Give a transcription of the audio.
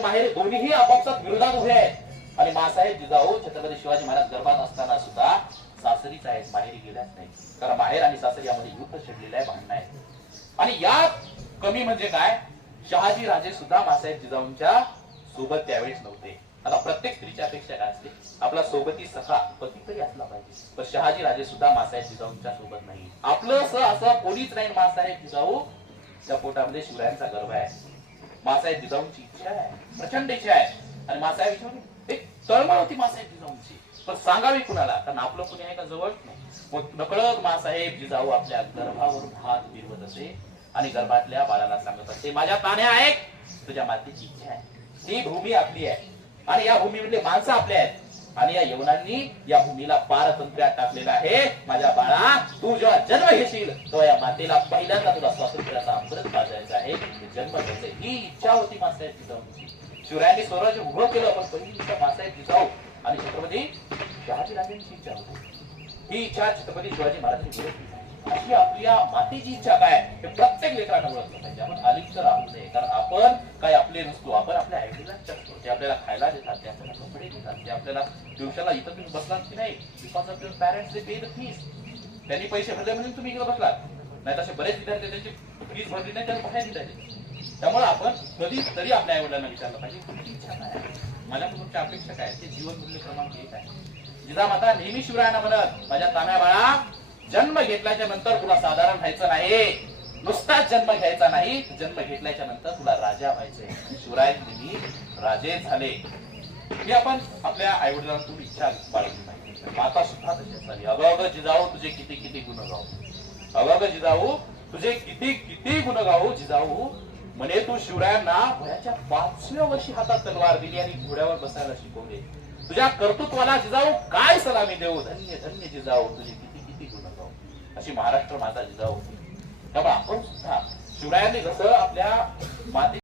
माहेर दोन्हीही आपापसात विरोधात उभे आहेत. आणि मासाहेब जिजाऊ छत्रपती शिवाजी महाराज गर्भात असताना सुद्धा सासरीच आहेत, माहेरी गेल्याच नाही. कारण माहेर आणि सासरी यामध्ये युद्ध छेडलेलं आहे, भांडण आहे. आणि यात कमी म्हणजे काय, शहाजी राजे सुद्धा मासाहेब जिजाऊंच्या सोबत त्यावेळेस नव्हते. आता प्रत्येक स्त्रीच्या अपेक्षा काय असते, आपला सोबती सखा पती तरी असला पाहिजे. पण शहाजी राजे सुद्धा मासाहेब जिजाऊंच्या सोबत नाही. आपलं असं कोणीच नाही. मासाहेब जिजाऊ त्या पोटामध्ये शिवरायांचा गर्भ आहे. मासाहेब जिजाऊंची इच्छा आहे, प्रचंड इच्छा आहे. आणि मासाहेब जिजाऊ एक तळमळ होती मासाहेब जिजाऊंची, पण सांगावी कुणाला, कारण आपलं कुणी आहे का जवळ नाही. मग नकळत मासाहेब जिजाऊ आपल्या गर्भावरून हात फिरवत असे आणि गर्भातल्या बाळाला सांगत असे, माझ्या तान्या ऐक, तुझ्या मातेची इच्छा आहे, ती भूमी आपली आहे आणि या भूमीमधले माणसं आपले आहेत. आणि या यवनांनी या भूमीला पारतंत्र्यात टाकलेला आहे. माझ्या बाळा, तू जेव्हा जन्म घेशील तेव्हा या मातेला पहिल्यांदा तुला स्वातंत्र्याचा अमृत पाजायचा आहे, जन्म घ्यायचा. ही इच्छा होती मासाहेब जिजाऊंची. शिवरायांनी स्वराज्य उभं केलं, पण पहिली इच्छा मासाहेब जिजाऊ आणि छत्रपती शहाजी राजांची इच्छा होती. ही इच्छा छत्रपती शिवाजी महाराजांनी पूर्ण केली. अशी आपल्या मातेची इच्छा काय हे प्रत्येक लेकरांना ओळखलं पाहिजे. आपण अलिप्त राहू नये, कारण आपण काय आपले नसतो. आपण आपल्या आयडीला जगतो. ते आपल्याला खायला देतात, ते आपल्याला कपडे देतात, ते आपल्याला दिवसाला इथं तुम्ही बसलात की नाही, because of your parents they pay the fees. त्यांनी पैसे भरले म्हणून तुम्ही इकडे बसलात. नाही तसे बरेच विद्यार्थी त्यांची फीस भरली नाही, त्यांना बाहेर निघाले. त्यामुळे आपण कधी तरी आपल्या आई वडिलांना विचारलं पाहिजे, तुमची इच्छा काय, माझ्या तुमच्या अपेक्षा काय. ते जीवन मूल्य क्रमांक 1 आहे. जिजामाता नेहमी शिवरायांना म्हणत, माझ्या तान्या बाळा, जन्म घेतल्याच्या नंतर तुला साधारण व्हायचं नाही, नुसताच जन्म घ्यायचा नाही, जन्म घेतल्याच्या नंतर तुला राजा व्हायचंय. शिवरायांनी राजे झाले. ही आपण आपल्या आई वडिलांतून इच्छा बाळगली पाहिजे. माता सुद्धा तशीच झाली. अगं जिजाऊ तुझे किती किती गुण गाऊ, अगं जिजाऊ तुझे किती किती गुण गाऊ. जिजाऊ म्हणे, तू शिवरायांना वयाच्या 5व्या वर्षी हातात तलवार दिली आणि घोड्यावर बसायला शिकवले. तुझ्या कर्तृत्वाला जिजाऊ काय सलामी देऊ. धन्य धन्य जिजाऊ, तुझे किती किती गुण गाऊ. अशी महाराष्ट्र माता जिजाऊ होती. त्यामुळे आपण सुद्धा शिवरायांनी कसं आपल्या माते